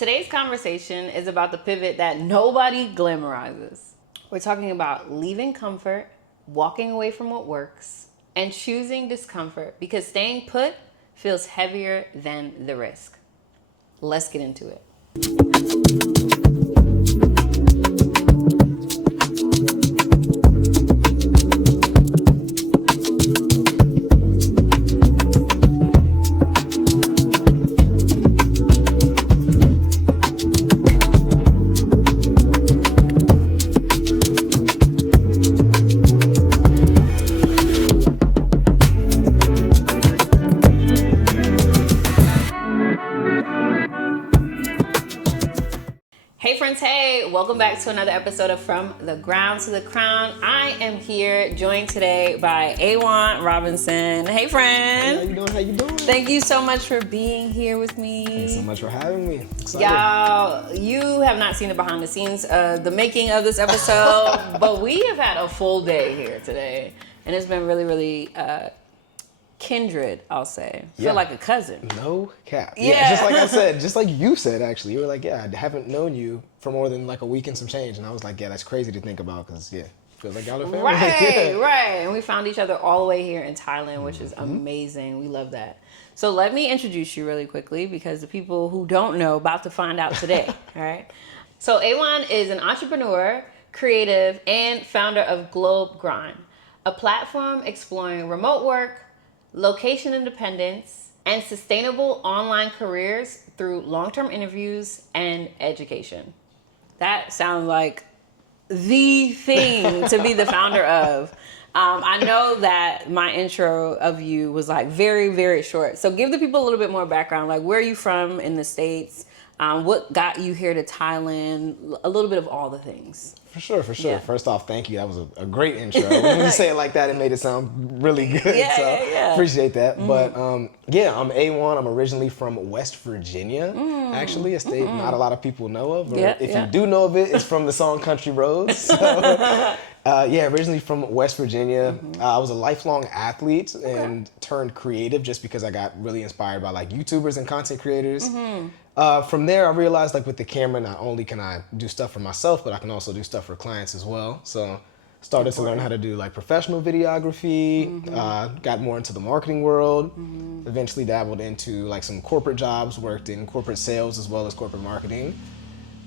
Today's conversation is about the pivot that nobody glamorizes. We're talking about leaving comfort, walking away from what works, and choosing discomfort because staying put feels heavier than the risk. Let's get into it. Hey friends, hey, welcome back to another episode of From the Ground to the Crown. I am here joined today by Awon Robinson. Hey friend. Hey, how you doing? Thank you so much for being here with me. Thanks so much for having me. Excited. Y'all, you have not seen the behind the scenes, the making of this episode, but we have had a full day here today. And it's been really kindred, I'll say. Feel like a cousin. No cap. Yeah. Just like I said, just like you said, actually. You were like, I haven't known you for more than like a week and some change. And I was like, that's crazy to think about because, feels like y'all are family. Right. And we found each other all the way here in Thailand, which is amazing. We love that. So let me introduce you really quickly because the people who don't know about to find out today, all right? So Awon is an entrepreneur, creative, and founder of Globe Grind, a platform exploring remote work, location independence, and sustainable online careers through long-term interviews and education. That sounds like the thing to be the founder of. I know that my intro of you was like very short. So give the people a little bit more background. Like, where are you from in the States? What got you here to Thailand? A little bit of all the things. For sure. Yeah. First off, thank you. That was a great intro. When you say it like that, it made it sound really good. Yeah. Appreciate that. But I'm Awon. I'm originally from West Virginia, actually, a state not a lot of people know of. Or if you do know of it, it's from the song Country Roads. So, originally from West Virginia. I was a lifelong athlete and turned creative just because I got really inspired by like YouTubers and content creators. From there, I realized like with the camera, not only can I do stuff for myself, but I can also do stuff for clients as well. So started to learn how to do like professional videography, got more into the marketing world, eventually dabbled into like some corporate jobs, worked in corporate sales as well as corporate marketing.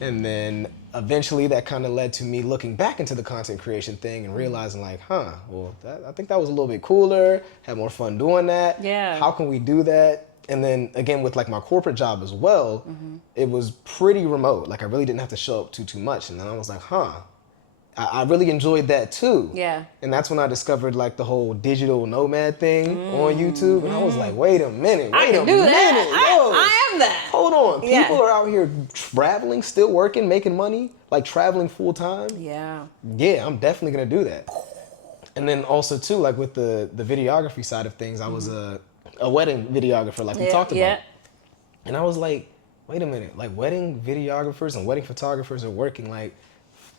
And then eventually that kind of led to me looking back into the content creation thing and realizing like, I think that was a little bit cooler, had more fun doing that. Yeah. How can we do that? And then again, with like my corporate job as well, it was pretty remote. Like I really didn't have to show up too much. And then I was like, I really enjoyed that too. Yeah. And that's when I discovered like the whole digital nomad thing on YouTube. And I was like, wait a minute. I am that. Hold on. People are out here traveling, still working, making money, like traveling full time. Yeah, I'm definitely going to do that. And then also too, like with the videography side of things, I was a wedding videographer like we talked about. And I was like, wait a minute, like wedding videographers and wedding photographers are working like,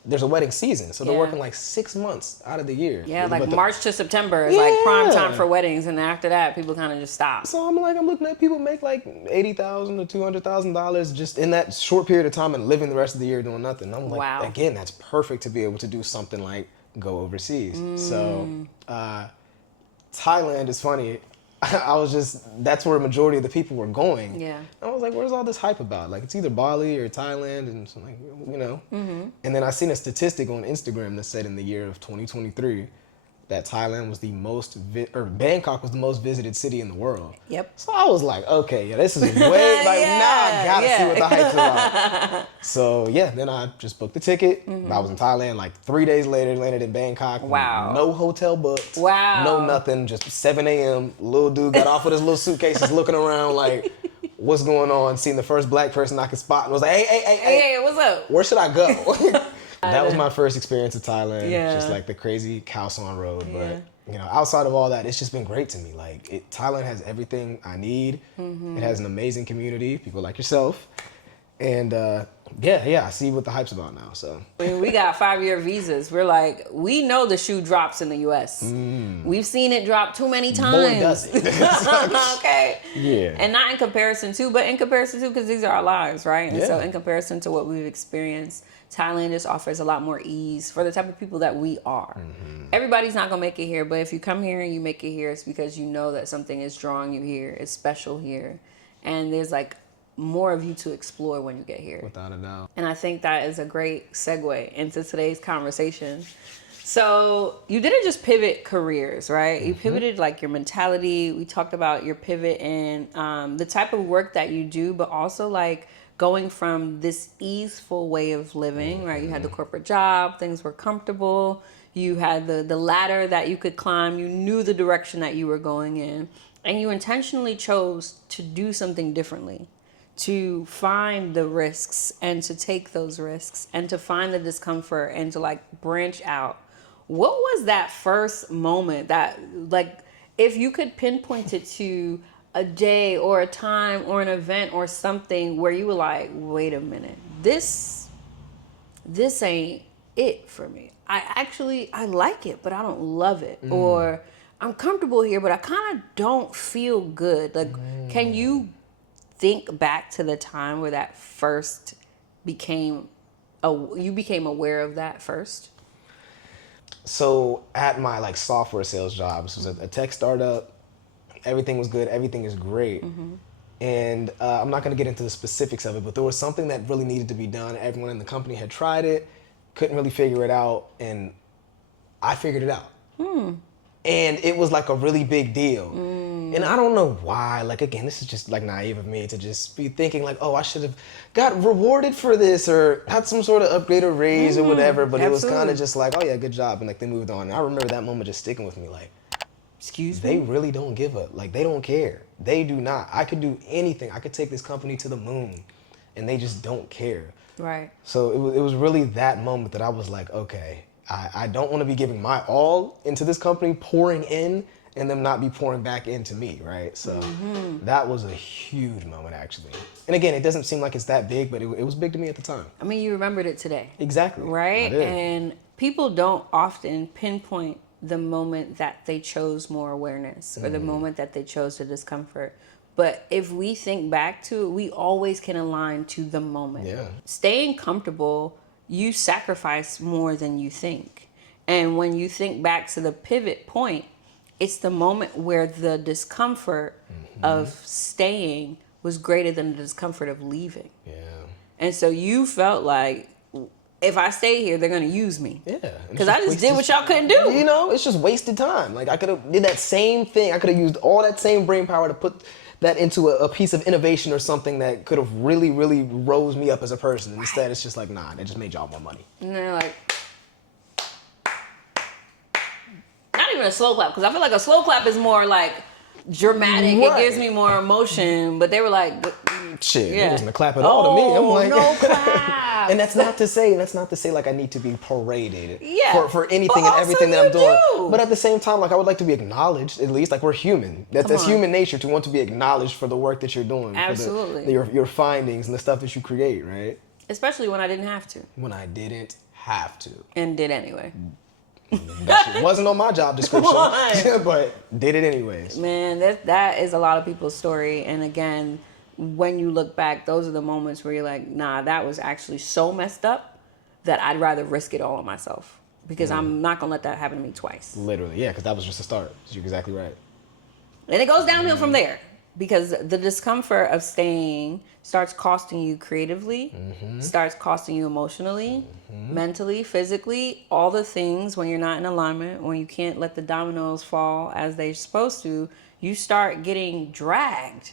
there's a wedding season. So they're working like 6 months out of the year. Yeah, like March to September is like prime time for weddings. And after that, people kind of just stop. So I'm looking at people make like $80,000 to $200,000 just in that short period of time and living the rest of the year doing nothing. I'm like, again, that's perfect to be able to do something like go overseas. So Thailand is funny. That's where a majority of the people were going. Yeah. I was like, where's all this hype about? Like, it's either Bali or Thailand, and so like, And then I seen a statistic on Instagram that said in the year of 2023 that Thailand was the most, Bangkok was the most visited city in the world. Yep. So I was like, okay, this is way, now I gotta see what the hype's about. So then I just booked the ticket. I was in Thailand like 3 days later, landed in Bangkok. Wow. No hotel booked. Wow. No nothing, just 7 a.m. Little dude got off with his little suitcases looking around like, what's going on? Seen the first black person I could spot and was like, hey, what's up? where should I go? That was my first experience in Thailand. Yeah. Just like the crazy Khao on road. But outside of all that, it's just been great to me. Like Thailand has everything I need. It has an amazing community, people like yourself. And Yeah, I see what the hype's about now. So I mean, we got 5-year visas. We're like, we know the shoe drops in the U.S. We've seen it drop too many times. Boy, does it. Okay. Yeah. And not in comparison to, but in comparison to, because these are our lives, right? And Yeah. so in comparison to what we've experienced, Thailand just offers a lot more ease for the type of people that we are. Everybody's not going to make it here, but if you come here and you make it here, it's because you know that something is drawing you here. It's special here. And there's like more of you to explore when you get here. Without a doubt. And I think that is a great segue into today's conversation. So you didn't just pivot careers, right? You pivoted like your mentality. We talked about your pivot in the type of work that you do, but also like going from this easeful way of living, right? You had the corporate job, things were comfortable. You had the ladder that you could climb. You knew the direction that you were going in. And you intentionally chose to do something differently, to find the risks and to take those risks and to find the discomfort and to like branch out. What was that first moment that, like, if you could pinpoint it to a day or a time or an event or something where you were like, wait a minute, this ain't it for me. I like it, but I don't love it. Or I'm comfortable here, but I kind of don't feel good. Like, can you think back to the time where that first you became aware of that first? So at my like software sales job, this was a tech startup. Everything was good. Everything is great. And I'm not going to get into the specifics of it, but there was something that really needed to be done. Everyone in the company had tried it, couldn't really figure it out, and I figured it out. And it was like a really big deal. And I don't know why, like, again, this is just like naive of me to just be thinking like, oh, I should have got rewarded for this or had some sort of upgrade or raise or whatever. But it was kind of just like, oh yeah, good job. And like they moved on. And I remember that moment just sticking with me like, Excuse they me? really don't give a, like they don't care. They do not. I could do anything. I could take this company to the moon and they just don't care. Right. So it was really that moment that I was like, okay, I don't want to be giving my all into this company, pouring in, and them not be pouring back into me, right? So that was a huge moment, actually. And again, it doesn't seem like it's that big, but it was big to me at the time. I mean, you remembered it today. Exactly. Right? I did. And people don't often pinpoint the moment that they chose more awareness or the moment that they chose the discomfort. But if we think back to it, we always can align to the moment. Yeah. Staying comfortable, you sacrifice more than you think. And when you think back to the pivot point, it's the moment where the discomfort of staying was greater than the discomfort of leaving. Yeah. And so you felt like, if I stay here, they're going to use me. Yeah. Because I just did what y'all couldn't do. You know, it's just wasted time. Like I could have did that same thing. I could have used all that same brain power to put that into a piece of innovation or something that could have really, really rose me up as a person. And instead, it's just like, nah, they just made y'all more money. And they're like, not even a slow clap, because I feel like a slow clap is more like dramatic. Right. It gives me more emotion. But they were like, Shit, yeah. it wasn't a clap at all to me. I'm like, no clap. And that's not to say like I need to be paraded Yeah. for anything But and everything that I'm also doing. you do. But at the same time, like I would like to be acknowledged, at least. Like we're human. That's on. human nature to want to be acknowledged for the work that you're doing. Absolutely. For your findings and the stuff that you create, right? Especially when I didn't have to. When I didn't have to. And did anyway. That shit wasn't on my job description. But did it anyways. Man, that is a lot of people's story. And again, when you look back, those are the moments where you're like, nah, that was actually so messed up that I'd rather risk it all on myself. Because I'm not going to let that happen to me twice. Literally, yeah, because that was just a start. You're exactly right. And it goes downhill from there. Because the discomfort of staying starts costing you creatively, starts costing you emotionally, mentally, physically, all the things when you're not in alignment, when you can't let the dominoes fall as they're supposed to, you start getting dragged.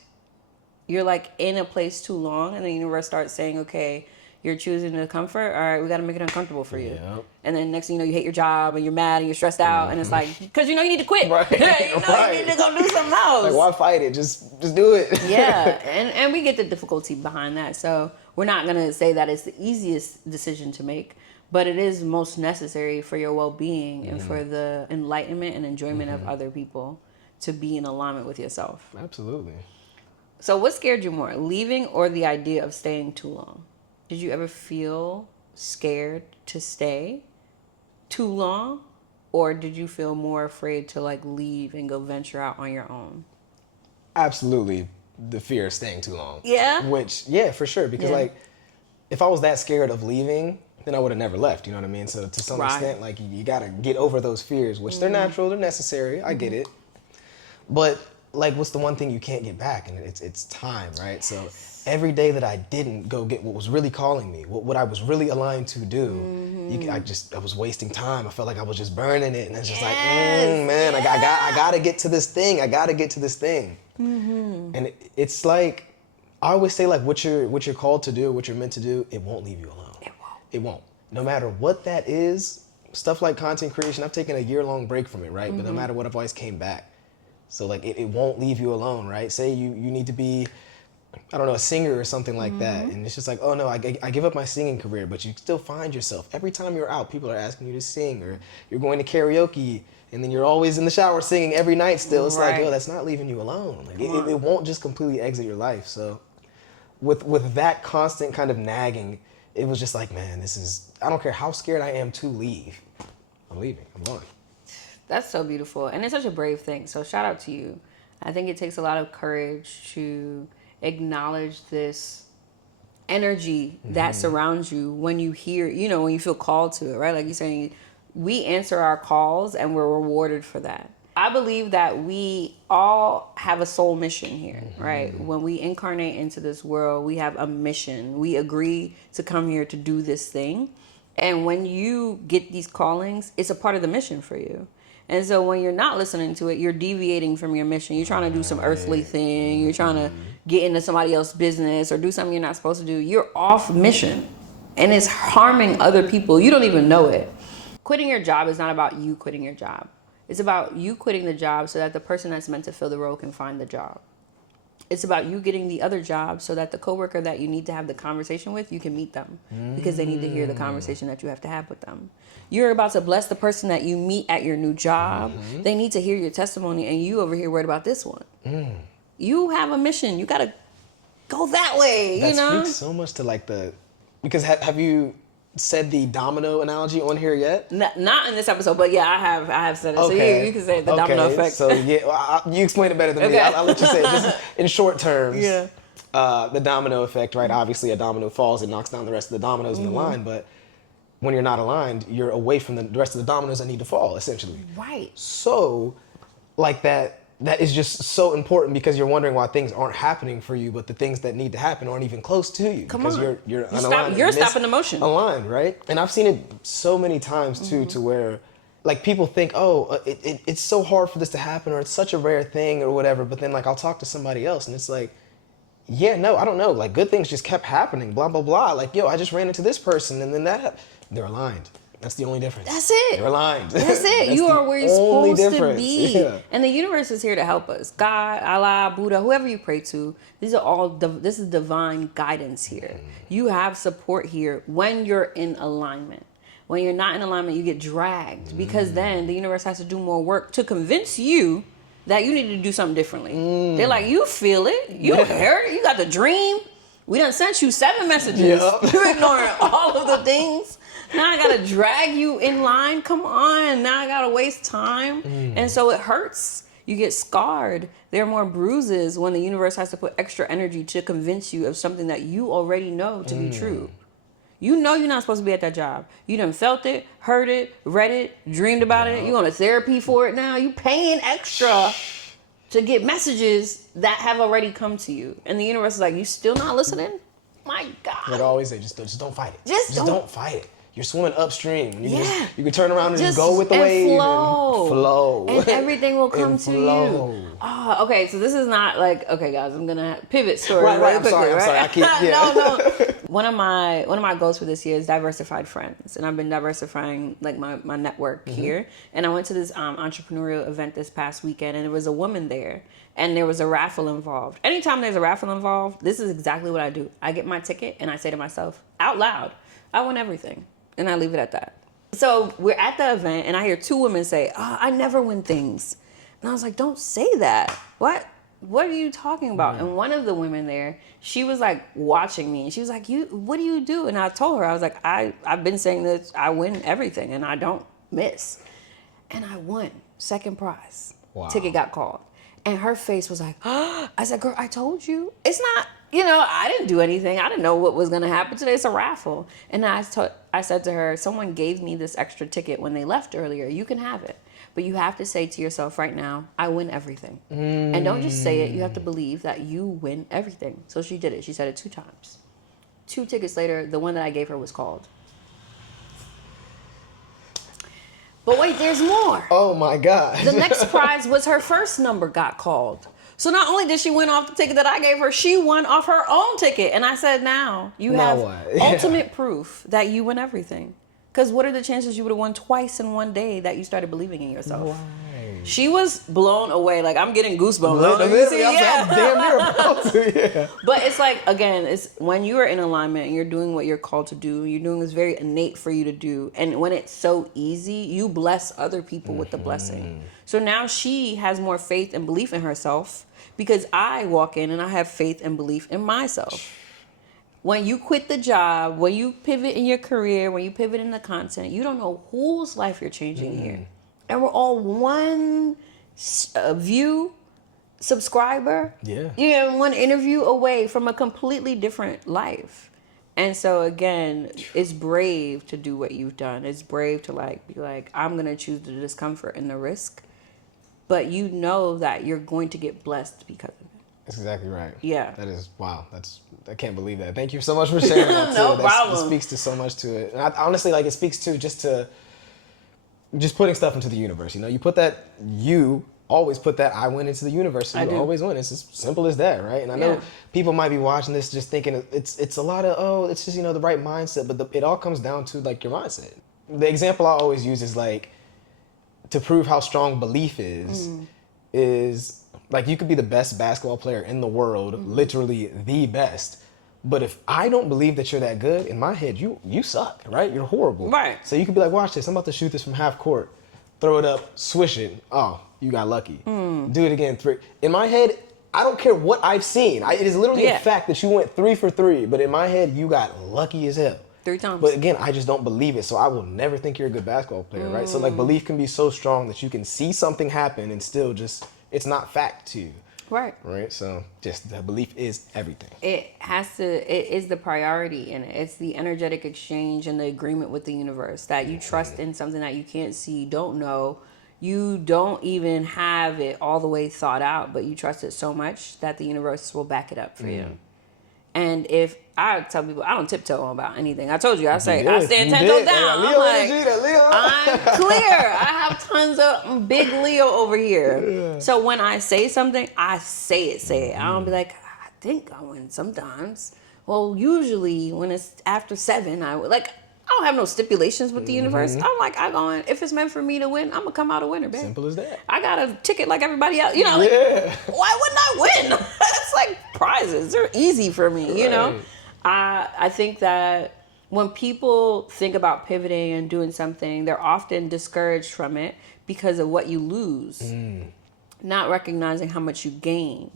You're like in a place too long, and the universe starts saying, okay, you're choosing the comfort. All right, we got to make it uncomfortable for you. Yep. And then next thing you know, you hate your job and you're mad and you're stressed out. And it's like, because you know you need to quit. Right. You need to go do something else. Like, why fight it? Just do it. Yeah. And we get the difficulty behind that. So we're not going to say that it's the easiest decision to make, but it is most necessary for your well-being and for the enlightenment and enjoyment of other people to be in alignment with yourself. Absolutely. So what scared you more, leaving or the idea of staying too long? Did you ever feel scared to stay too long? Or did you feel more afraid to like leave and go venture out on your own? Absolutely the fear of staying too long. Yeah? Which, yeah, for sure. Because like, if I was that scared of leaving, then I would have never left, you know what I mean? So to some extent, like you gotta get over those fears, which they're natural, they're necessary, I get it. But like, what's the one thing you can't get back? And it's time, right? So every day that I didn't go get what was really calling me, what I was really aligned to do, I was wasting time. I felt like I was just burning it, and it's just like, man, I gotta get to this thing. I gotta get to this thing. And it's like, I always say, like, what you're called to do, what you're meant to do, it won't leave you alone. It won't. No matter what that is, stuff like content creation, I've taken a year-long break from it, right? But no matter what, I've always came back. So like, it won't leave you alone, right? Say you need to be, I don't know, a singer or something like that. And it's just like, oh no, I give up my singing career, but you still find yourself. Every time you're out, people are asking you to sing, or you're going to karaoke, and then you're always in the shower singing every night still. It's like, yo, that's not leaving you alone. Like, it won't just completely exit your life. So with that constant kind of nagging, it was just like, man, I don't care how scared I am to leave. I'm leaving, I'm going. That's so beautiful. And it's such a brave thing. So shout out to you. I think it takes a lot of courage to acknowledge this energy that surrounds you when you hear, when you feel called to it, right? Like you're saying, we answer our calls and we're rewarded for that. I believe that we all have a soul mission here, right? When we incarnate into this world, we have a mission. We agree to come here to do this thing. And when you get these callings, it's a part of the mission for you. And so when you're not listening to it, you're deviating from your mission. You're trying to do some earthly thing. You're trying to get into somebody else's business or do something you're not supposed to do. You're off mission. And it's harming other people. You don't even know it. Quitting your job is not about you quitting your job. It's about you quitting the job so that the person that's meant to fill the role can find the job. It's about you getting the other job so that the coworker that you need to have the conversation with, you can meet them because they need to hear the conversation that you have to have with them. You're about to bless the person that you meet at your new job. They need to hear your testimony, and you over here worried about this one. You have a mission. You got to go that way, That speaks so much to like because have you said the domino analogy on here yet? Not in this episode, but yeah, I have said it. Okay. So yeah, you can say the domino effect. So yeah, you explain it better than me. I'll let you say it. Just in short terms, the domino effect, right? Obviously, a domino falls, it knocks down the rest of the dominoes in the line, but when you're not aligned, you're away from the rest of the dominoes that need to fall, essentially. Right. So, like that is just so important because you're wondering why things aren't happening for you, but the things that need to happen aren't even close to you. Come because on. You're unaligned. You're stopping the motion. Aligned, right? And I've seen it so many times too, to where like people think, it's so hard for this to happen, or it's such a rare thing or whatever, but then like I'll talk to somebody else and it's like, yeah, no, I don't know. Like good things just kept happening, blah, blah, blah. Like, yo, I just ran into this person and then they're aligned. That's the only difference. That's it. They're aligned. That's it. That's you are where you're supposed to be. Yeah. And the universe is here to help us. God, Allah, Buddha, whoever you pray to, this is divine guidance here. You have support here when you're in alignment. When you're not in alignment, you get dragged because then the universe has to do more work to convince you that you need to do something differently. They're like, you feel it. You heard it. You got the dream. We done sent you 7 messages. Yep. You're ignoring all of the things. Now I gotta drag you in line. Come on. Now I gotta waste time. And so it hurts. You get scarred. There are more bruises when the universe has to put extra energy to convince you of something that you already know to be true. You know you're not supposed to be at that job. You done felt it, heard it, read it, dreamed about it. You on a therapy for it now. You paying extra to get messages that have already come to you. And the universe is like, you still not listening? My God. Like I always say, just don't fight it. Just don't fight it. You're swimming upstream. You can turn around and just go with the wave flow. And flow. And everything will come to flow. you. Oh, okay, so this is not like, okay guys, I'm gonna pivot story right, really quickly, I'm sorry. I keep, No. One of my goals for this year is diversified friends. And I've been diversifying like my network here. And I went to this entrepreneurial event this past weekend, and there was a woman there. And there was a raffle involved. Anytime there's a raffle involved, this is exactly what I do. I get my ticket and I say to myself, out loud, I want everything. And I leave it at that. So we're at the event and I hear 2 women say, I never win things. And I was like, don't say that. What? what are you talking about? And one of the women there, she was like watching me and she was like, what do you do? And I told her, I was like, I've been saying this, I win everything and I don't miss. And I won, second prize. Wow. Ticket got called. And her face was like, oh. I said, girl, I told you. It's not, I didn't do anything. I didn't know what was going to happen today. It's a raffle. And I said to her, someone gave me this extra ticket when they left earlier. You can have it. But you have to say to yourself right now, I win everything. And don't just say it. You have to believe that you win everything. So she did it. She said it 2 times. 2 tickets later, the one that I gave her was called. But wait, there's more. Oh my God. The next prize was her first number got called. So not only did she win off the ticket that I gave her, she won off her own ticket. And I said, now you have ultimate proof that you win everything. Because what are the chances you would have won twice in one day that you started believing in yourself? Right. She was blown away. Like, I'm getting goosebumps. I'm damn near about to, yeah. But it's like, again, it's when you are in alignment and you're doing what you're called to do, you're doing this very innate for you to do. And when it's so easy, you bless other people with the blessing. So now she has more faith and belief in herself because I walk in and I have faith and belief in myself. When you quit the job, when you pivot in your career, when you pivot in the content, you don't know whose life you're changing here. And we're all one view, subscriber, one interview away from a completely different life. And so again, it's brave to do what you've done. It's brave to be like, I'm going to choose the discomfort and the risk. But you know that you're going to get blessed because of it. That's exactly right. Yeah. That is, wow. I can't believe that. Thank you so much for sharing that too. No problem. That speaks to so much to it. And honestly, it speaks to just putting stuff into the universe. You put that, you always put that I win into the universe. And you always win. It's as simple as that, right? And I know people might be watching this just thinking it's a lot of, it's just, the right mindset. But it all comes down to your mindset. The example I always use is to prove how strong belief is you could be the best basketball player in the world, literally the best. But if I don't believe that you're that good, in my head, you suck, right? You're horrible. Right. So you could be like, watch this. I'm about to shoot this from half court. Throw it up, swish it. Oh, you got lucky. Do it again. 3. In my head, I don't care what I've seen. It is literally a fact that you went 3 for 3. But in my head, you got lucky as hell. 3 times. But again, I just don't believe it. So I will never think you're a good basketball player, right? So belief can be so strong that you can see something happen and still just, it's not fact to you. Right. Right. So just the belief is everything. It is the priority in it. It's the energetic exchange and the agreement with the universe that you trust in something that you can't see, don't know. You don't even have it all the way thought out, but you trust it so much that the universe will back it up for you. And if I tell people, I don't tiptoe about anything. I told you, I say, I stand 10 toes down. I'm clear. I have tons of big Leo over here. Yeah. So when I say something, I say it. I don't be like, I think I win sometimes. Well, usually when it's after 7, I don't have no stipulations with the universe. I'm I go in, if it's meant for me to win, I'm going to come out a winner, babe. Simple as that. I got a ticket like everybody else. Why wouldn't I win? That's prizes. They're easy for me, I think that when people think about pivoting and doing something, they're often discouraged from it because of what you lose, not recognizing how much you gain.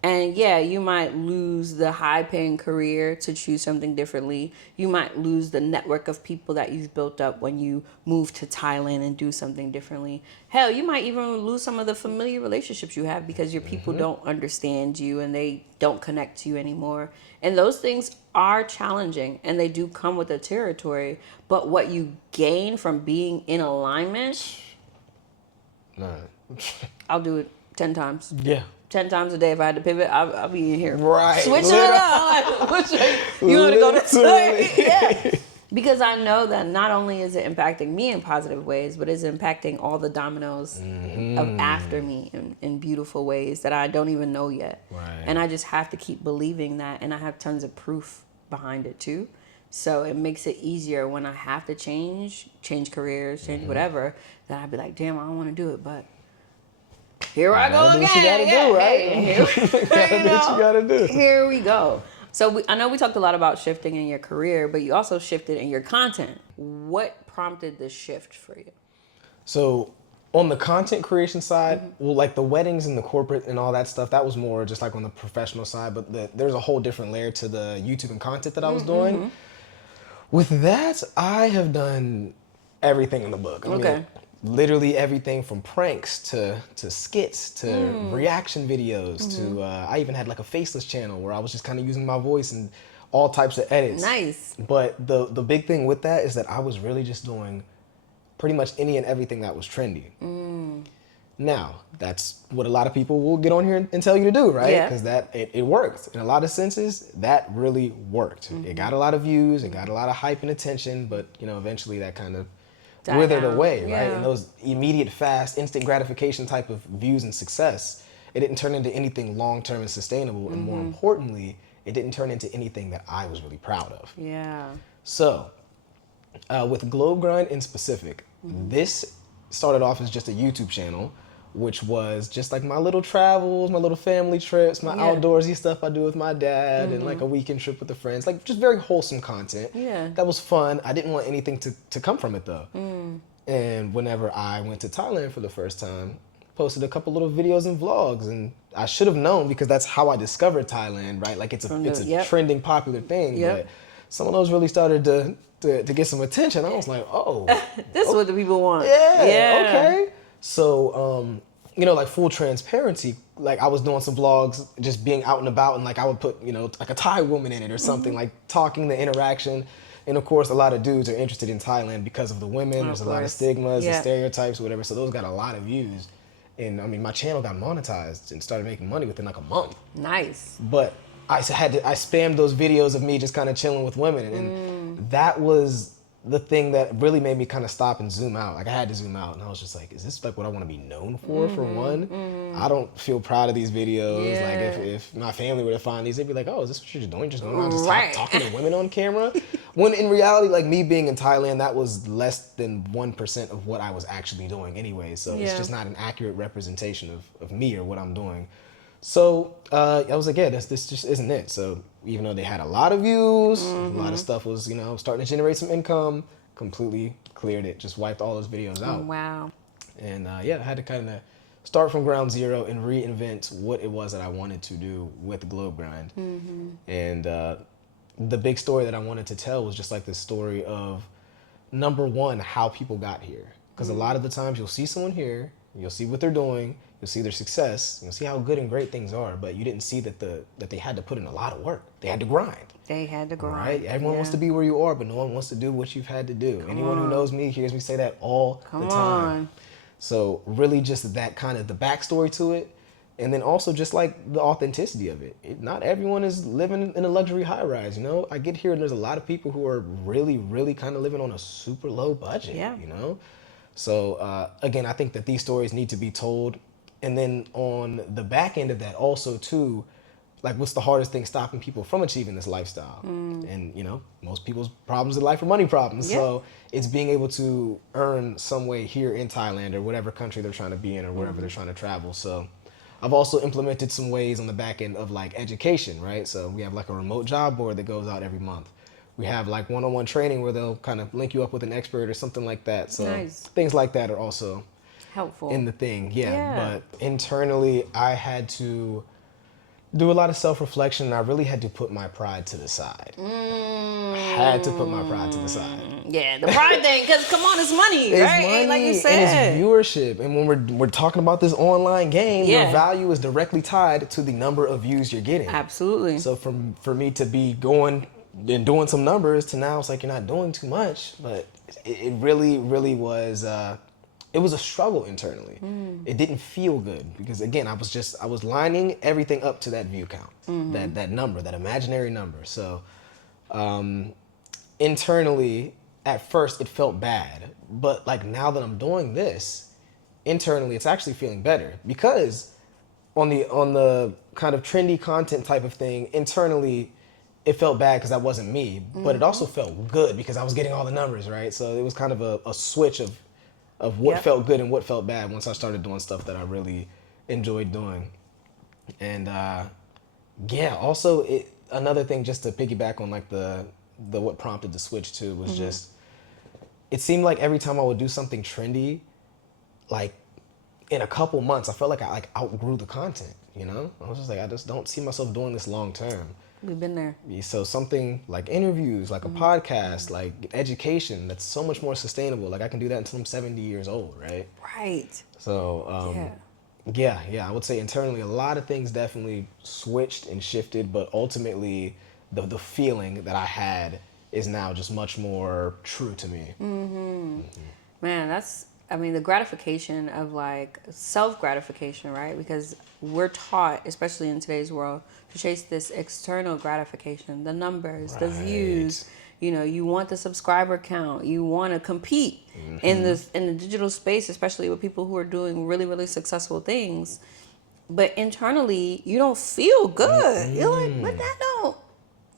And you might lose the high-paying career to choose something differently. You might lose the network of people that you've built up when you move to Thailand and do something differently. Hell, you might even lose some of the familiar relationships you have because your people don't understand you and they don't connect to you anymore. And those things are challenging and they do come with the territory. But what you gain from being in alignment, I'll do it 10 times. Yeah. 10 times a day. If I had to pivot, I'll be in here. Right. Switching it up. You want to go to way? Yeah. Because I know that not only is it impacting me in positive ways, but it's impacting all the dominoes of after me in beautiful ways that I don't even know yet. Right. And I just have to keep believing that. And I have tons of proof behind it too. So it makes it easier when I have to change careers, change whatever, that I'd be like, damn, I don't want to do it, but here I go again. What you gotta do, right? You know, what you gotta do. Here we go. So I know we talked a lot about shifting in your career, but you also shifted in your content. What prompted the shift for you? So On the content creation side, well, like the weddings and the corporate and all that stuff, that was more just like on the professional side, but there's a whole different layer to the YouTube and content that I was doing. With that, I have done everything in the book. I mean, literally everything from pranks to skits to reaction videos to I even had like a faceless channel where I was just kind of using my voice and all types of edits. Nice. But the big thing with that is that I was really just doing pretty much any and everything that was trendy. Now, that's what a lot of people will get on here and tell you to do, right? Because it worked. In a lot of senses, that really worked. It got a lot of views, it got a lot of hype and attention, but eventually that kind of withered away, right? And those immediate, fast, instant gratification type of views and success, it didn't turn into anything long-term and sustainable, and more importantly, it didn't turn into anything that I was really proud of. Yeah. So, with Globe Grind in specific, this started off as just a YouTube channel, which was just like my little travels, my little family trips, my outdoorsy stuff I do with my dad, and like a weekend trip with the friends, like just very wholesome content. Yeah. That was fun. I didn't want anything to come from it though. And whenever I went to Thailand for the first time, posted a couple little videos and vlogs, and I should have known because that's how I discovered Thailand, right? Like it's a trending, popular thing, but some of those really started to get some attention. I was like, oh. This is what the people want. Yeah, okay. So, like full transparency, like I was doing some vlogs, just being out and about, and like I would put, like a Thai woman in it or something, like talking, the interaction. And of course, a lot of dudes are interested in Thailand because of the women. There's a lot of stigmas and stereotypes, whatever. So those got a lot of views. And I mean, my channel got monetized and started making money within like a month. Nice. But I spammed those videos of me just kind of chilling with women. And that was the thing that really made me kind of stop and zoom out. Like I had to zoom out, and I was just like, is this like what I want to be known for one? I don't feel proud of these videos. Like if my family were to find these, they'd be like, oh, is this what you're just doing? Just going around just talking to women on camera? When in reality, like me being in Thailand, that was less than 1% of what I was actually doing anyway. So it's just not an accurate representation of me or what I'm doing. So I was like, yeah, this just isn't it. So even though they had a lot of views, a lot of stuff was, starting to generate some income, completely cleared it, just wiped all those videos out. Wow. And I had to kind of start from ground zero and reinvent what it was that I wanted to do with Globe Grind. And the big story that I wanted to tell was just like the story of, number one, how people got here. Because a lot of the times you'll see someone here, you'll see what they're doing, you'll see their success, you'll see how good and great things are, but you didn't see that they had to put in a lot of work. They had to grind. They had to grind. Right? Everyone wants to be where you are, but no one wants to do what you've had to do. Anyone who knows me hears me say that all the time. So really just that kind of the backstory to it, and then also just like the authenticity of it. Not everyone is living in a luxury high rise, I get here and there's a lot of people who are really, really kind of living on a super low budget, So again, I think that these stories need to be told. And then on the back end of that also too, like what's the hardest thing stopping people from achieving this lifestyle? And most people's problems in life are money problems. So it's being able to earn some way here in Thailand or whatever country they're trying to be in or wherever they're trying to travel. So I've also implemented some ways on the back end of like education, right? So we have like a remote job board that goes out every month. We have like one-on-one training where they'll kind of link you up with an expert or something like that. So things like that are also helpful in the thing. But internally I had to do a lot of self-reflection, and I really had to put my pride to the side. I had to put my pride to the side. Yeah, the pride thing, because come on, it's money, it's right? Money, like you said. And it's viewership. And when we're talking about this online game, your value is directly tied to the number of views you're getting. Absolutely. So for me to be going and doing some numbers to now it's like you're not doing too much, but it really, really was... it was a struggle internally. It didn't feel good because again, I was lining everything up to that view count, that number, that imaginary number. So internally, at first it felt bad, but like now that I'm doing this, internally it's actually feeling better because on the kind of trendy content type of thing, internally it felt bad because that wasn't me, but it also felt good because I was getting all the numbers, right? So it was kind of a switch of what felt good and what felt bad once I started doing stuff that I really enjoyed doing. And also another thing just to piggyback on like the what prompted the switch too was just, it seemed like every time I would do something trendy, like in a couple months, I felt like I like outgrew the content, you know? I was just like, I just don't see myself doing this long term. We've been there. So something like interviews, like a podcast, like education, that's so much more sustainable. Like I can do that until I'm 70 years old, right? Right. So, yeah, I would say internally, a lot of things definitely switched and shifted, but ultimately the feeling that I had is now just much more true to me. Man, the gratification of like self-gratification, right? Because we're taught, especially in today's world, to chase this external gratification, the numbers, the views. You know, you want the subscriber count. You want to compete in the digital space, especially with people who are doing really, really successful things. But internally, you don't feel good. You're like, but that don't.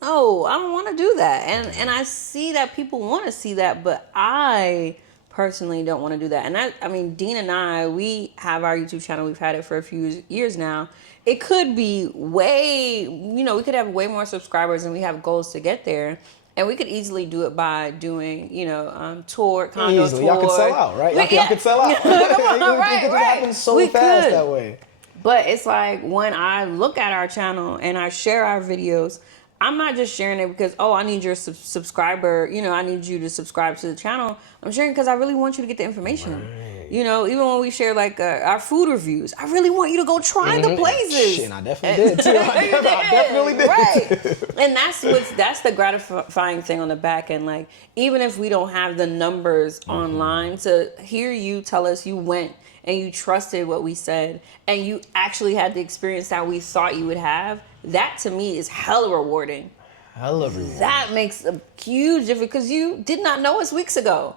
No, I don't want to do that. And I see that people want to see that, but I personally don't want to do that. And Dean and I, we have our YouTube channel. We've had it for a few years now. It could be we could have way more subscribers, and we have goals to get there. And we could easily do it by doing, condo tour. Y'all could sell out, right? Y'all could sell out. Come on, right. It happens so fast that way. But it's like when I look at our channel and I share our videos, I'm not just sharing it because, I need your subscriber, I need you to subscribe to the channel. I'm sharing because I really want you to get the information. Right. Even when we share like our food reviews, I really want you to go try the places. Shit, I definitely did too. I definitely did. Right. And that's the gratifying thing on the back end. Like, even if we don't have the numbers online, to hear you tell us you went and you trusted what we said and you actually had the experience that we thought you would have, that to me is hella rewarding. Hella rewarding. That makes a huge difference because you did not know us weeks ago.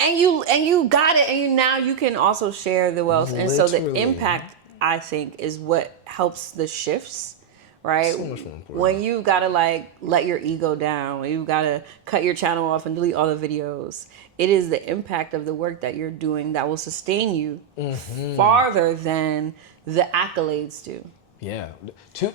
And you got it, and now you can also share the wealth. Literally. And so the impact, I think, is what helps the shifts, right? So much more important. When you gotta like let your ego down, when you gotta cut your channel off and delete all the videos, it is the impact of the work that you're doing that will sustain you farther than the accolades do. Yeah.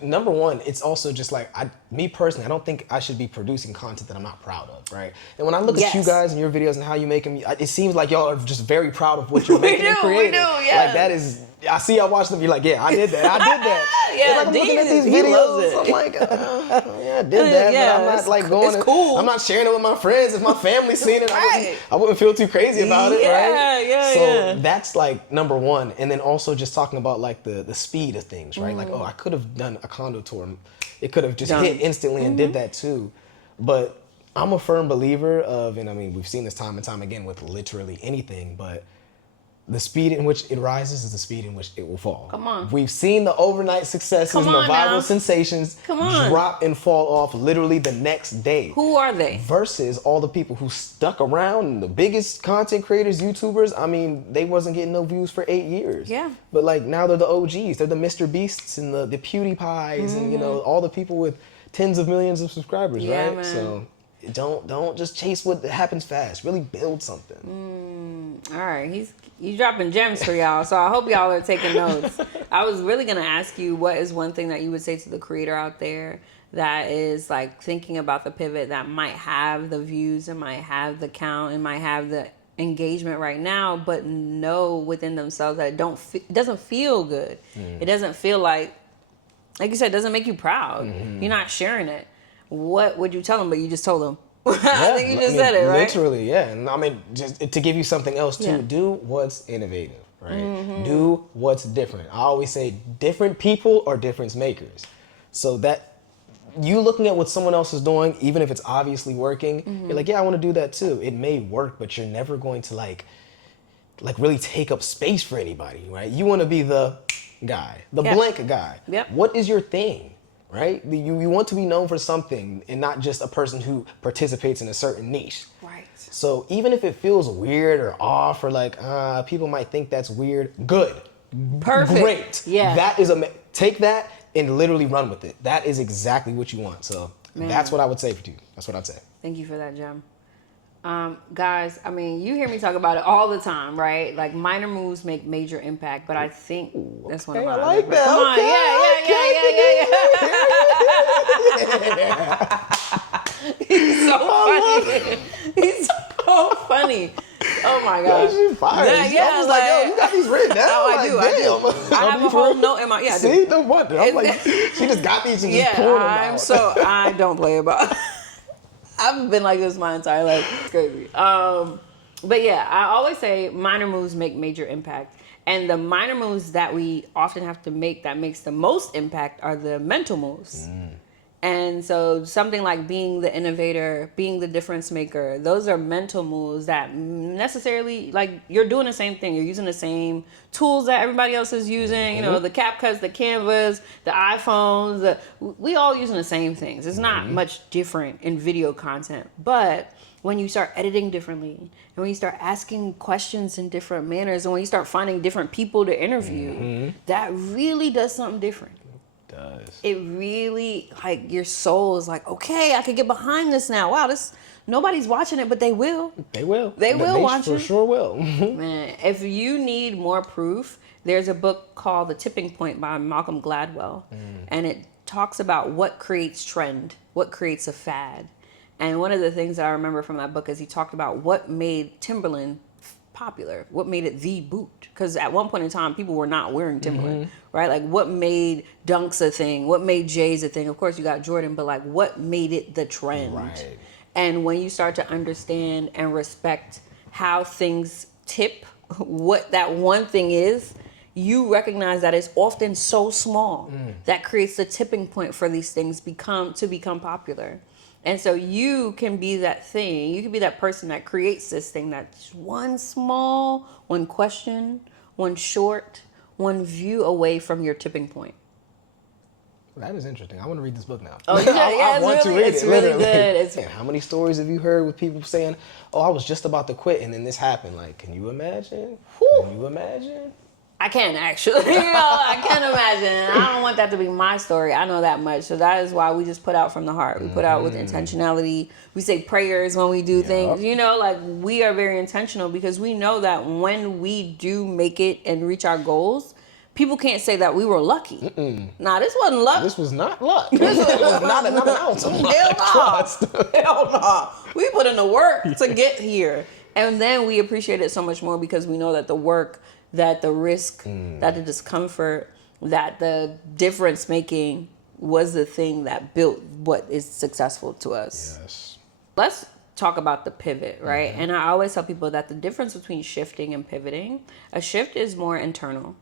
Number one, it's also just like, me personally, I don't think I should be producing content that I'm not proud of, right? And when I look at you guys and your videos and how you make them, it seems like y'all are just very proud of what you're making and creating. We do, yeah. Like that is, I see y'all watch them, you're like, yeah, I did that. Yeah, like, I'm looking at these videos, I'm like, yeah, I did that, but I'm not like going, it's cool. I'm not sharing it with my friends. If my family's seeing it, I wouldn't feel too crazy about it, right? So that's like number one. And then also just talking about like the speed of things, right? Like, I could have done a condo tour. It could have just hit instantly and did that too. But I'm a firm believer of, and I mean, we've seen this time and time again with literally anything, but the speed in which it rises is the speed in which it will fall. Come on. We've seen the overnight successes and the viral sensations drop and fall off literally the next day. Who are they? Versus all the people who stuck around, and the biggest content creators, YouTubers, I mean, they wasn't getting no views for 8 years. Yeah. But like now they're the OGs. They're the Mr. Beasts and the PewDiePies and all the people with tens of millions of subscribers, right? Man. So don't just chase what happens fast. Really build something. All right, he's dropping gems for y'all, so I hope y'all are taking notes. I was really gonna ask you, what is one thing that you would say to the creator out there that is like thinking about the pivot, that might have the views and might have the count and might have the engagement right now, but know within themselves that it doesn't feel good. It doesn't feel like you said, it doesn't make you proud. You're not sharing it. What would you tell them? But you just told them. I think you just said it, right? Literally, yeah. And I mean, just to give you something else too, do what's innovative, right? Do what's different. I always say different people are difference makers. So that you looking at what someone else is doing, even if it's obviously working, you're like, yeah, I want to do that too. It may work, but you're never going to like really take up space for anybody, right? You want to be the guy, the blank guy. What is your thing? Right? You want to be known for something and not just a person who participates in a certain niche. Right. So even if it feels weird or off or like, people might think that's weird, good. Perfect. Great. Yeah. That is take that and literally run with it. That is exactly what you want. So that's what I would say for you. That's what I'd say. Thank you for that, Jem. Guys, I mean, you hear me talk about it all the time, right? Like, minor moves make major impact, but I think that's one of my like that. Come on, He's so funny. He's so funny. Oh my Yo, gosh. she fire. Yeah, I was like, yo, you got these written down? Oh, I like, do. Damn. I have a whole note in my, I do. See, no wonder. I'm like, she just got these and just poured them out. I don't play about. I've been like this my entire life. It's crazy. But yeah, I always say minor moves make major impact. And the minor moves that we often have to make that makes the most impact are the mental moves. And so something like being the innovator, being the difference maker, those are mental moves that necessarily, like, you're doing the same thing. You're using the same tools that everybody else is using, you know, the CapCuts, the Canvas, the iPhones, we all using the same things. It's not much different in video content. But when you start editing differently, and when you start asking questions in different manners, and when you start finding different people to interview, that really does something different. Does. It really, like, your soul is like, okay, I can get behind this now. Wow, this, nobody's watching it, but they will. They will. They will watch it. For sure will. Man, if you need more proof, there's a book called The Tipping Point by Malcolm Gladwell. And it talks about what creates trend, what creates a fad. And one of the things that I remember from that book is he talked about what made Timberland popular, what made it the boot. Because at one point in time, people were not wearing Timberland, right? Like, what made Dunks a thing? What made J's a thing? Of course, you got Jordan, but like, what made it the trend? Right. And when you start to understand and respect how things tip, what that one thing is, you recognize that it's often so small that creates the tipping point for these things to become popular. And so you can be that thing. You can be that person that creates this thing that's one small, one question, one short, one view away from your tipping point. That is interesting. I want to read this book now. Oh, yeah, I want to read it. It's really good. How many stories have you heard with people saying, "Oh, I was just about to quit and then this happened"? Like, can you imagine? Can you imagine? I can actually. I can imagine. I don't want that to be my story. I know that much. So that is why we just put out from the heart. We put out with intentionality. We say prayers when we do things. You know, like, we are very intentional because we know that when we do make it and reach our goals, people can't say that we were lucky. Nah, this wasn't luck. This was not luck. This was not an ounce of luck. Hell no. We put in the work to get here. And then we appreciate it so much more because we know that the work, that the risk, that the discomfort, that the difference making was the thing that built what is successful to us. Yes. Let's talk about the pivot, right? And I always tell people that the difference between shifting and pivoting, a shift is more internal.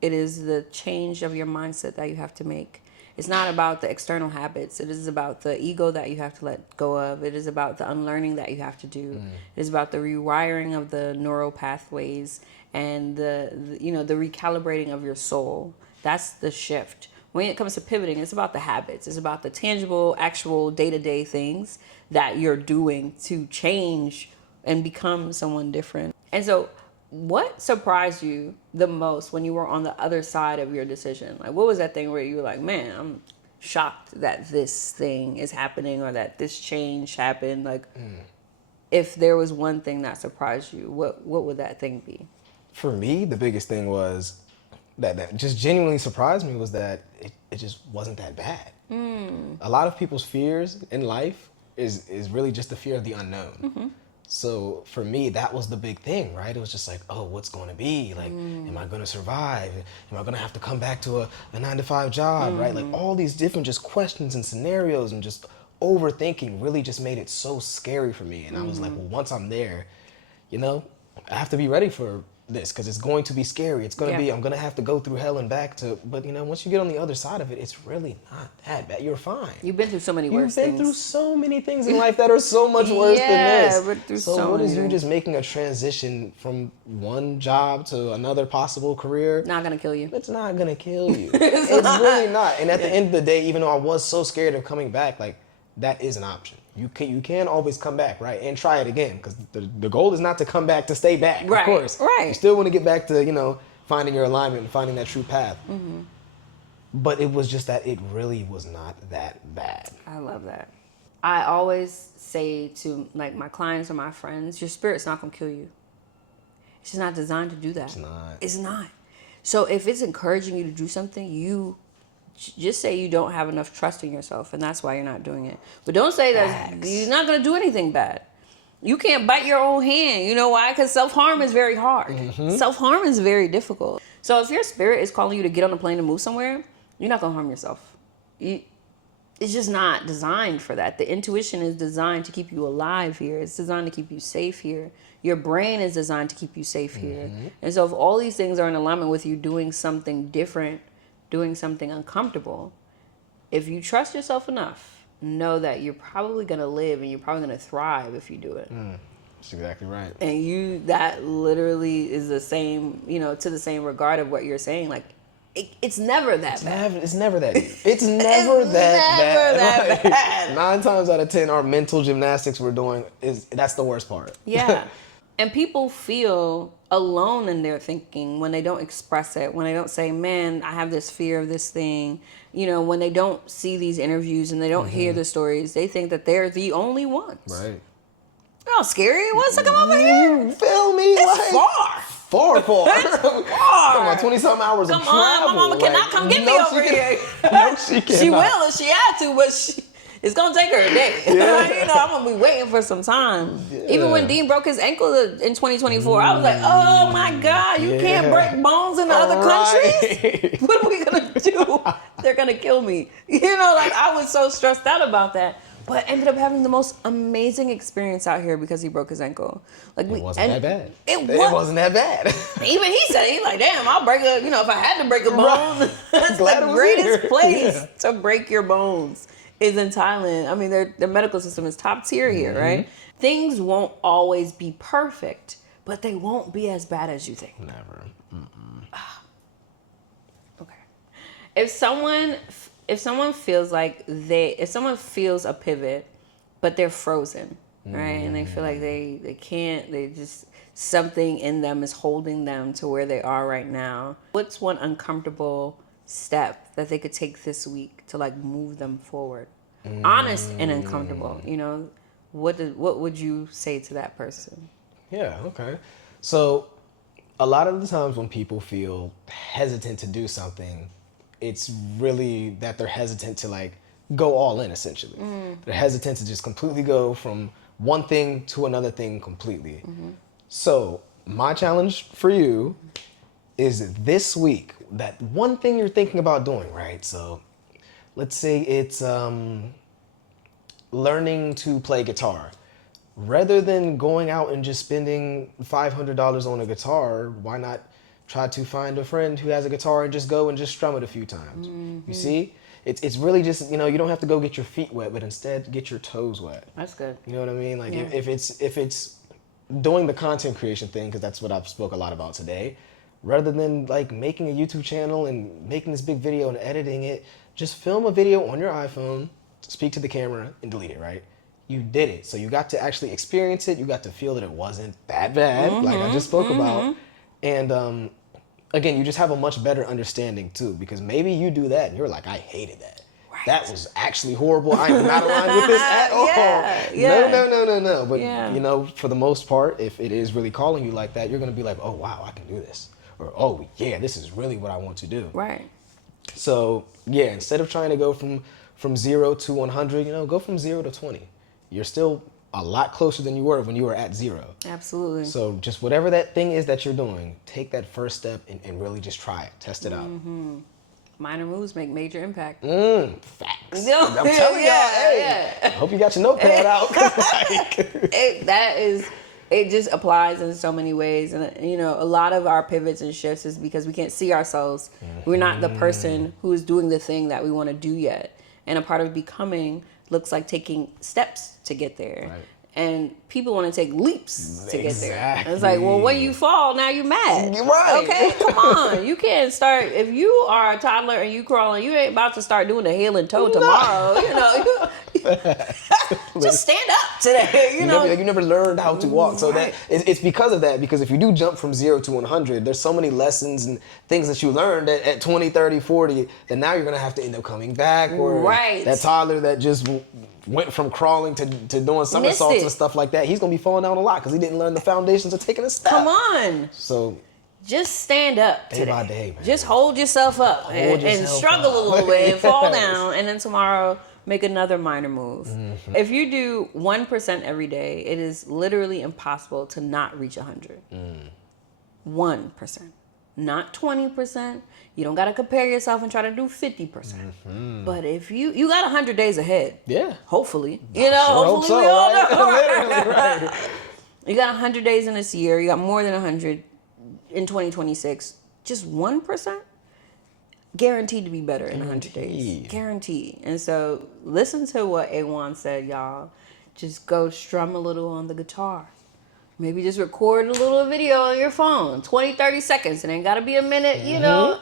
It is the change of your mindset that you have to make. It's not about the external habits. It is about the ego that you have to let go of. It is about the unlearning that you have to do. It is about the rewiring of the neural pathways and the recalibrating of your soul. That's the shift. When it comes to pivoting, it's about the habits. It's about the tangible, actual day-to-day things that you're doing to change and become someone different. And so, what surprised you the most when you were on the other side of your decision? Like, what was that thing where you were like, man, I'm shocked that this thing is happening or that this change happened? Like, if there was one thing that surprised you, what would that thing be? For me, the biggest thing was that just genuinely surprised me was that it just wasn't that bad. A lot of people's fears in life is really just the fear of the unknown. So for me, that was the big thing, right? It was just like, oh, what's going to be? Like, am I going to survive? Am I going to have to come back to a 9-to-5 job, right? Like, all these different just questions and scenarios and just overthinking really just made it so scary for me. And I was like, well, once I'm there, you know, I have to be ready for this because it's going to be scary. It's going to be, I'm going to have to go through hell and back but you know, once you get on the other side of it, it's really not that bad. You're fine. You've been through so many worse things. You've been through so many things in life that are so much worse than this. But through so what is you just making a transition from one job to another possible career? Not going to kill you. It's not going to kill you. It's really not. And at the end of the day, even though I was so scared of coming back, like, that is an option. You can always come back, right? And try it again, because the goal is not to come back to stay back, right, of course. Right. You still want to get back to, you know, finding your alignment and finding that true path. But it was just that it really was not that bad. I love that. I always say to, like, my clients or my friends, your spirit's not going to kill you. It's just not designed to do that. It's not. It's not. So if it's encouraging you to do something, you just say you don't have enough trust in yourself, and that's why you're not doing it. But don't say that you're not going to do anything bad. You can't bite your own hand. You know why? Because self-harm is very hard. Self-harm is very difficult. So if your spirit is calling you to get on a plane and move somewhere, you're not going to harm yourself. It's just not designed for that. The intuition is designed to keep you alive here. It's designed to keep you safe here. Your brain is designed to keep you safe here. And so if all these things are in alignment with you doing something different, doing something uncomfortable, if you trust yourself enough, know that you're probably going to live and you're probably going to thrive if you do it. That's exactly right. And that literally is the same, to the same regard of what you're saying. Like, it's never that bad. It's never that deep. It's never that bad. 9 times out of 10, our mental gymnastics we're doing that's the worst part. Yeah. And people feel alone in their thinking when they don't express it, when they don't say, man, I have this fear of this thing. When they don't see these interviews and they don't hear the stories, they think that they're the only ones. Right. How scary it was to come over here. You feel me? It's far. Far. It's far. Come on, 20-something hours of travel. Come on, my mama cannot come get me over here. No, she cannot. She will if she had to, but it's going to take her a day. Yeah. I'm going to be waiting for some time. Yeah. Even when Dean broke his ankle in 2024, I was like, oh my God, you can't break bones in the other countries? What are we going to do? They're going to kill me. I was so stressed out about that. But ended up having the most amazing experience out here because he broke his ankle. It wasn't that bad. It wasn't that bad. Even he said, he's like, damn, I'll break if I had to break a bone. Right. That's the greatest place to break your bones is in Thailand. I mean, their medical system is top tier here, right? Things won't always be perfect, but they won't be as bad as you think. Never. Okay. If someone feels if someone feels a pivot, but they're frozen, right? And they feel like they can't, something in them is holding them to where they are right now. What's one uncomfortable step that they could take this week to move them forward? Honest and uncomfortable, what would you say to that person? Yeah, okay. So a lot of the times when people feel hesitant to do something, it's really that they're hesitant to go all in, essentially. They're hesitant to just completely go from one thing to another thing completely. So my challenge for you is this week, that one thing you're thinking about doing, right? So let's say it's learning to play guitar. Rather than going out and just spending $500 on a guitar, why not try to find a friend who has a guitar and just go and just strum it a few times? You see? It's really just, you don't have to go get your feet wet, but instead get your toes wet. That's good. You know what I mean? If it's doing the content creation thing, because that's what I've spoke a lot about today, rather than making a YouTube channel and making this big video and editing it, just film a video on your iPhone, speak to the camera, and delete it, right? You did it. So you got to actually experience it. You got to feel that it wasn't that bad, like I just spoke about. And again, you just have a much better understanding too, because maybe you do that and you're like, I hated that. Right. That was actually horrible. I am not aligned with this at all. No. But for the most part, if it is really calling you like that, you're gonna be like, oh wow, I can do this. Or oh yeah, this is really what I want to do. Right. So yeah, instead of trying to go from 0 to 100, go from 0 to 20. You're still a lot closer than you were when you were at 0. Absolutely. So just whatever that thing is that you're doing, take that first step and really just try it. Test it out. Minor moves make major impact. Facts. I'm telling y'all, I hope you got your notepad out. It just applies in so many ways. And, a lot of our pivots and shifts is because we can't see ourselves. We're not the person who is doing the thing that we want to do yet. And a part of becoming looks like taking steps to get there. Right. And people want to take leaps to get there. And it's like, well, when you fall, now you're mad. You're right. Okay, come on. You can't start, if you are a toddler and you crawling, you ain't about to start doing the heel and toe tomorrow. Just stand up today. You never learned how to walk. So that it's because of that. Because if you do jump from 0 to 100, there's so many lessons and things that you learned at 20, 30, 40 that now you're going to have to end up coming back. Or that toddler that just went from crawling to doing somersaults and stuff like that, he's going to be falling down a lot because he didn't learn the foundations of taking a step. Come on. So just stand up today. Day by day, man. Just hold yourself up and struggle a little bit and fall down. And then tomorrow, make another minor move. If you do 1% every day, it is literally impossible to not reach 100. 1%, not 20%. You don't got to compare yourself and try to do 50%. But if you got 100 days ahead. Yeah. Hopefully. Sure hopefully so, we all right? know. Literally, right. You got 100 days in this year. You got more than 100 in 2026. Just 1%? Guaranteed to be better in 100 days. Guaranteed. And so listen to what Awon said, y'all. Just go strum a little on the guitar. Maybe just record a little video on your phone. 20, 30 seconds. It ain't got to be a minute,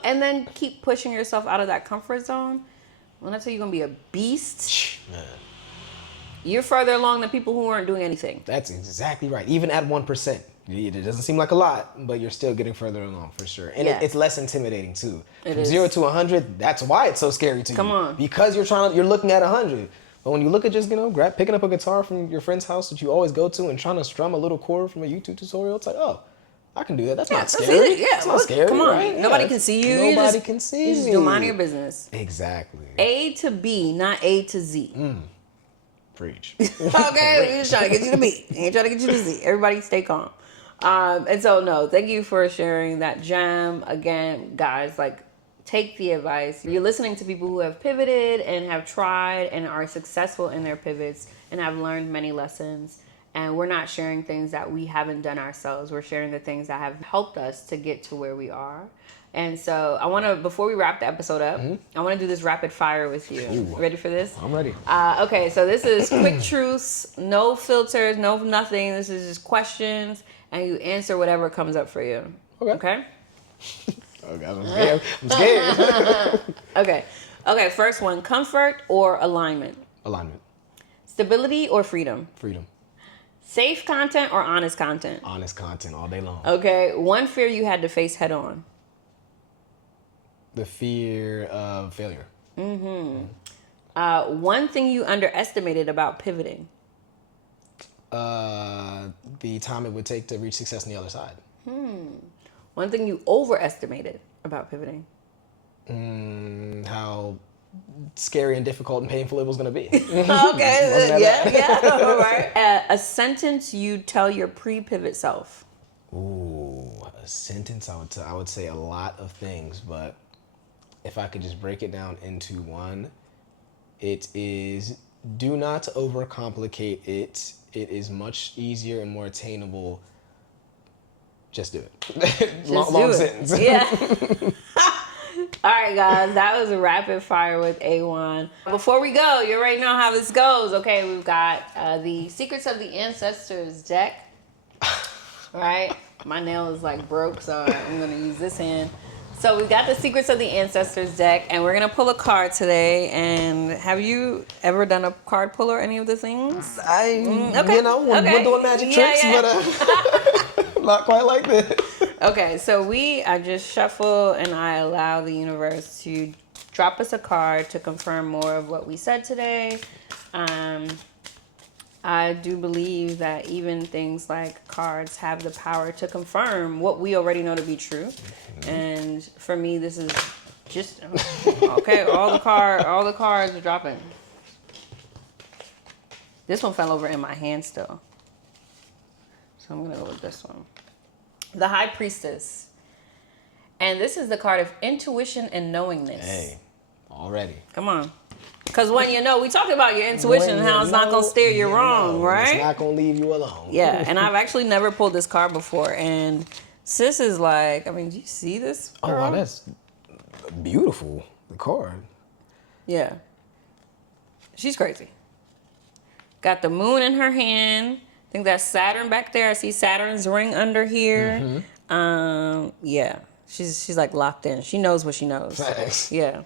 and then keep pushing yourself out of that comfort zone. When I tell you you're going to be a beast, man, you're further along than people who aren't doing anything. That's exactly right. Even at 1%. It doesn't seem like a lot, but you're still getting further along for sure. And it's less intimidating too. From 0 to 100, that's why it's so scary to you. Come on. Because you're looking at 100. But when you look at just, picking up a guitar from your friend's house that you always go to and trying to strum a little chord from a YouTube tutorial, it's like, oh, I can do that. That's not scary. It's not scary. Come on. Right? Nobody can see you. Nobody can see you. You just do mind your business. Exactly. A to B, not A to Z. Preach. Okay, we're just trying to get you to B. Ain't trying to get you to Z. Everybody stay calm. And so, no, thank you for sharing that gem. Again, guys, take the advice. You're listening to people who have pivoted and have tried and are successful in their pivots and have learned many lessons. And we're not sharing things that we haven't done ourselves. We're sharing the things that have helped us to get to where we are. And so I want to, before we wrap the episode up, I want to do this rapid fire with you. Ooh. Ready for this? I'm ready. Okay, so this is quick truths, no filters, no nothing. This is just questions, and you answer whatever comes up for you. Okay? Oh, God, I'm scared. Okay, first one, comfort or alignment? Alignment. Stability or freedom? Freedom. Safe content or honest content? Honest content all day long. Okay, one fear you had to face head on? The fear of failure. One thing you underestimated about pivoting? The time it would take to reach success on the other side. One thing you overestimated about pivoting? How scary and difficult and painful it was going to be. Okay, yeah, all right. A sentence you tell your pre-pivot self? Ooh, a sentence I would say a lot of things, but if I could just break it down into one, it is do not overcomplicate it. It is much easier and more attainable. Just do it. Long sentence. Yeah. All right, guys, that was a rapid fire with Awon. Before we go, you already know how this goes. Okay, we've got the Secrets of the Ancestors deck. Right? My nail is broke, so I'm going to use this hand. So we've got the Secrets of the Ancestors deck, and we're going to pull a card today. And have you ever done a card pull or any of the things? We're doing magic tricks, but not quite like that. Okay, so I just shuffle and I allow the universe to drop us a card to confirm more of what we said today. I do believe that even things like cards have the power to confirm what we already know to be true. And for me, this is just, okay, all the cards are dropping. This one fell over in my hand still. So I'm going to go with this one. The High Priestess. And this is the card of intuition and knowingness. Hey, already. Come on. Because when you know, we talked about your intuition and how it's not going to steer you wrong, right? It's not going to leave you alone. Yeah, and I've actually never pulled this card before. And sis is do you see this girl? Oh, wow, that's beautiful, the card. Yeah. She's crazy. Got the moon in her hand. I think that's Saturn back there. I see Saturn's ring under here. Yeah. She's locked in. She knows what she knows. Thanks. Yeah.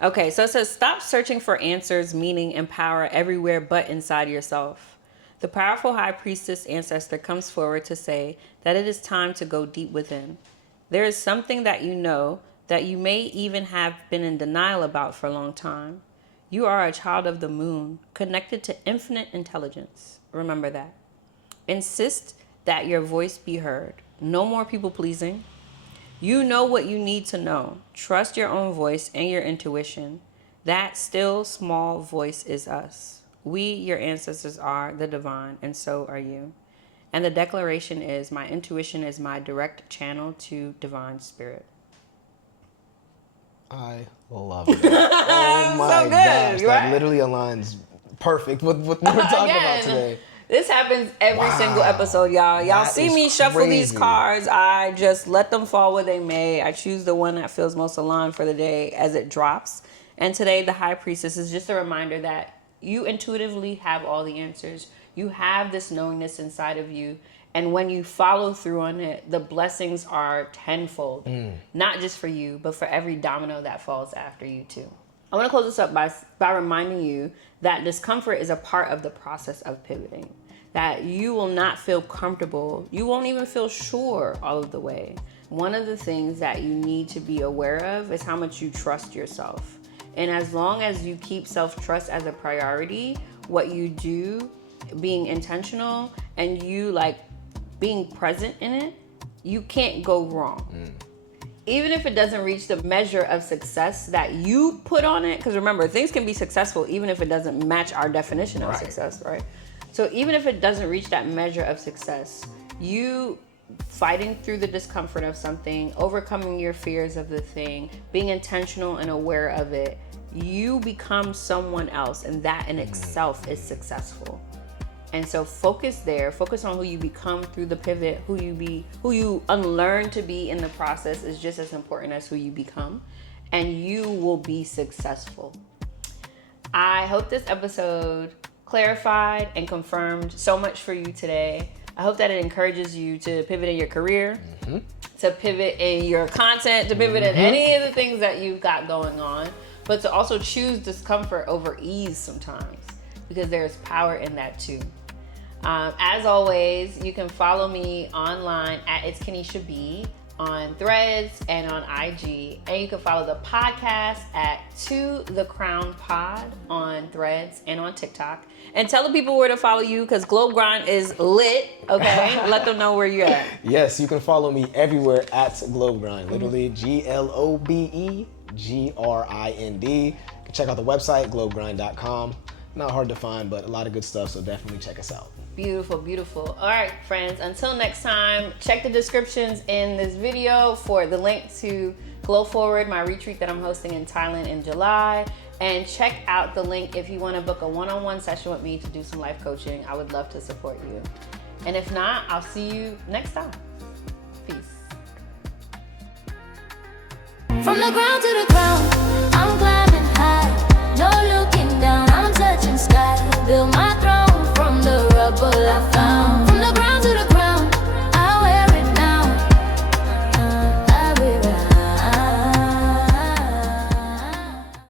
Okay, so it says, stop searching for answers, meaning, and power everywhere but inside yourself. The powerful High Priestess ancestor comes forward to say that it is time to go deep within. There is something that you know that you may even have been in denial about for a long time. You are a child of the moon, connected to infinite intelligence. Remember that. Insist that your voice be heard. No more people pleasing. You know what you need to know. Trust your own voice and your intuition. That still small voice is us. We, your ancestors, are the divine, and so are you. And the declaration is, my intuition is my direct channel to divine spirit. I love it. Oh my So good, gosh, that right? literally aligns perfect with what we're talking about today. This happens every single episode, y'all. Y'all That see is me shuffle these crazy. cards. I just let them fall where they may. I choose the one that feels most aligned for the day as it drops. And today, the High Priestess is just a reminder that you intuitively have all the answers. You have this knowingness inside of you. And when you follow through on it, the blessings are tenfold. Not just for you, but for every domino that falls after you too. I want to close this up by reminding you that discomfort is a part of the process of pivoting. That you will not feel comfortable. You won't even feel sure all of the way. One of the things that you need to be aware of is how much you trust yourself. And as long as you keep self-trust as a priority, what you do, being intentional, and you like being present in it, you can't go wrong. Even if it doesn't reach the measure of success that you put on it, because remember, things can be successful even if it doesn't match our definition of success, right? So even if it doesn't reach that measure of success, you fighting through the discomfort of something, overcoming your fears of the thing, being intentional and aware of it, you become someone else, and that in itself is successful. And so focus there, focus on who you become through the pivot, who you unlearn to be in the process is just as important as who you become, and you will be successful. I hope this episode clarified and confirmed so much for you today. I hope that it encourages you to pivot in your career, to pivot in your content, to pivot in any of the things that you've got going on, but to also choose discomfort over ease sometimes, because there's power in that too. As always, you can follow me online at It's Kenisha B on Threads and on IG. And you can follow the podcast at To The Crown Pod on Threads and on TikTok. And tell the people where to follow you, because Globe Grind is lit, okay? Let them know where you're at. Yes, you can follow me everywhere at Globe Grind. Literally GLOBEGRIND. You can check out the website, globegrind.com. Not hard to find, but a lot of good stuff, so definitely check us out. Beautiful, beautiful. All right, friends, until next time, check the descriptions in this video for the link to Glow Forward, my retreat that I'm hosting in Thailand in July. And check out the link if you want to book a one-on-one session with me to do some life coaching. I would love to support you. And if not, I'll see you next time. Peace. From the ground to the